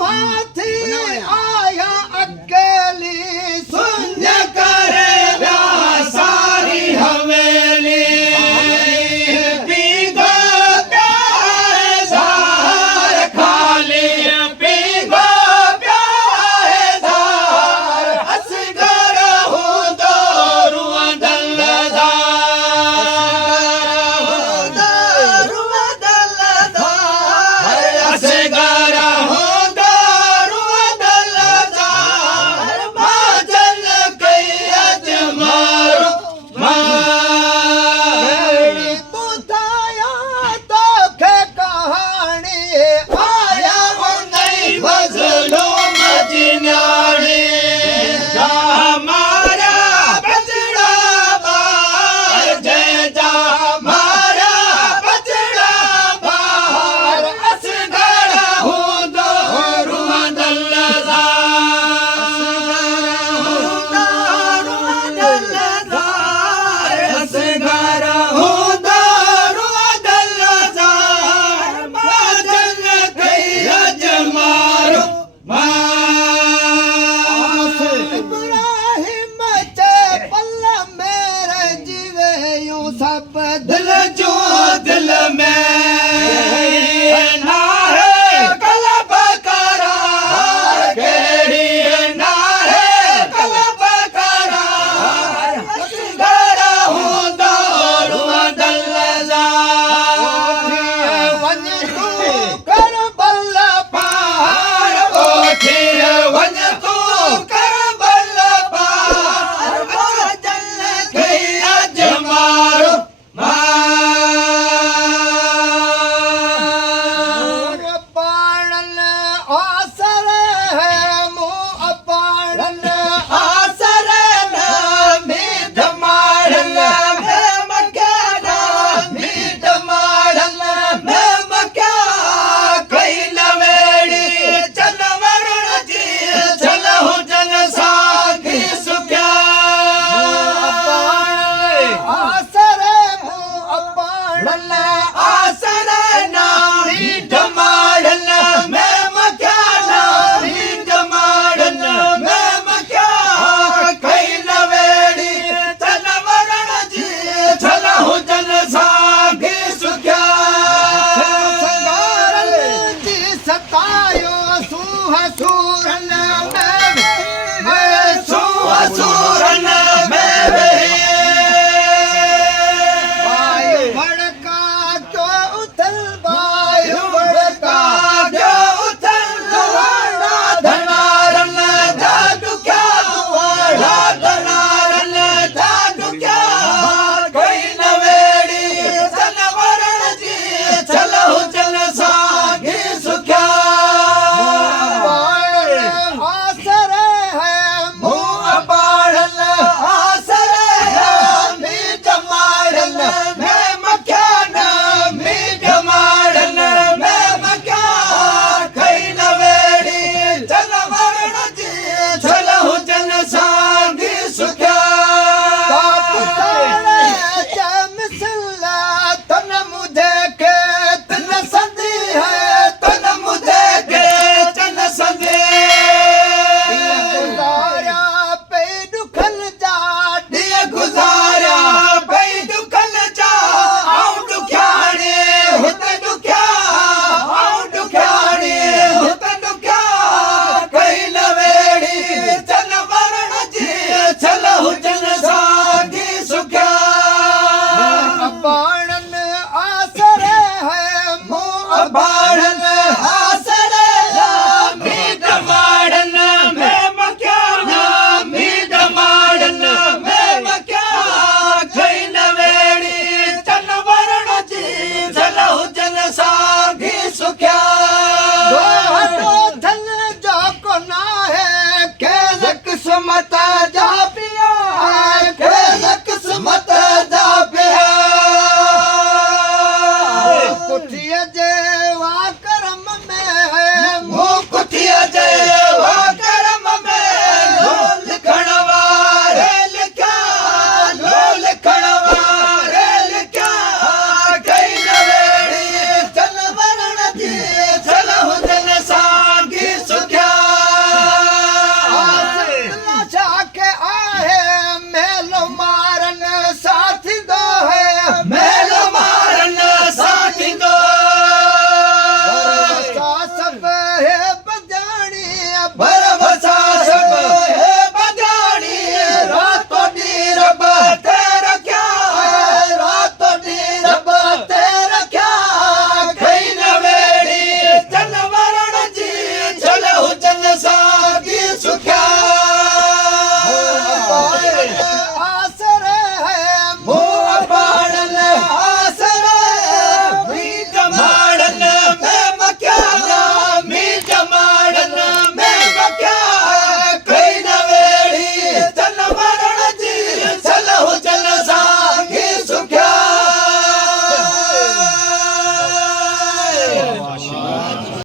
हाथी आया अकेली सुन करे सारी हवेली पीगो प्यारे जार खाली पीगो प्यारे जार असगर हो दारू दलदार असगर हो दारू दलदार भाजन कैया जमारो मारी बुधाया तो के कहानी आया वो नहीं भजलो मजनाड़ी जा मारा बजड़ा बार जय जा मारा बजड़ा बार असगर हो दारू दलदार असगर हो दारू दलदार भाजन कैया जमारो इब्राहिम चे पल्ला मेरे जीवे यूं सब दिल जो दिल में नारे कलब करार केड़ी नारे कलब करार असगर हो दारू दलदार वन तू कर बल पार ओठी वन तू कर बल पार भाजन कैया जमारो मार पाणन आसर है मुँह पाणन आसर न मीठ मारन मैं मक्याना मीठ मारन मैं मक्या कई नवेड़ी चल वरण जी चल हो जन साखी सुख्या आसर मुँह पाणन आसर न मीठ मारन मैं मक्याना मीठ मारन मैं मक्या कई नवेड़ी चल वरण जी चल हो जन साखी सुख्या संगारन जी सतायो सुह सूरन मैं सुह सूरन में वायु भड़का जो उथल वायु भड़का जो उथल वाड़ा धनारन जादू क्या वाड़ा धनारन जादू क्या कोई नवेड़ी चल वरण जी चल हो जन सागी सुख्या आसर है मुँह पाड़न आसर है मीठ मारन मैं मक्यान मीठ मारन मैं मक्या कई नवेड़ी चल वरण जी चल हो जन सागी सुख्या तन मुझे के तन संदी है तन मुझे के तन संदी गुजारा पे दुखल जा दिए गुजारा पे दुखल जा आऊं दुख्याणी होते दुख्या आऊं दुख्याणी होते दुख्या कई नवेड़ी चल वरण जी चल हो जन सागी सुख्या बाणन आसर है मुँह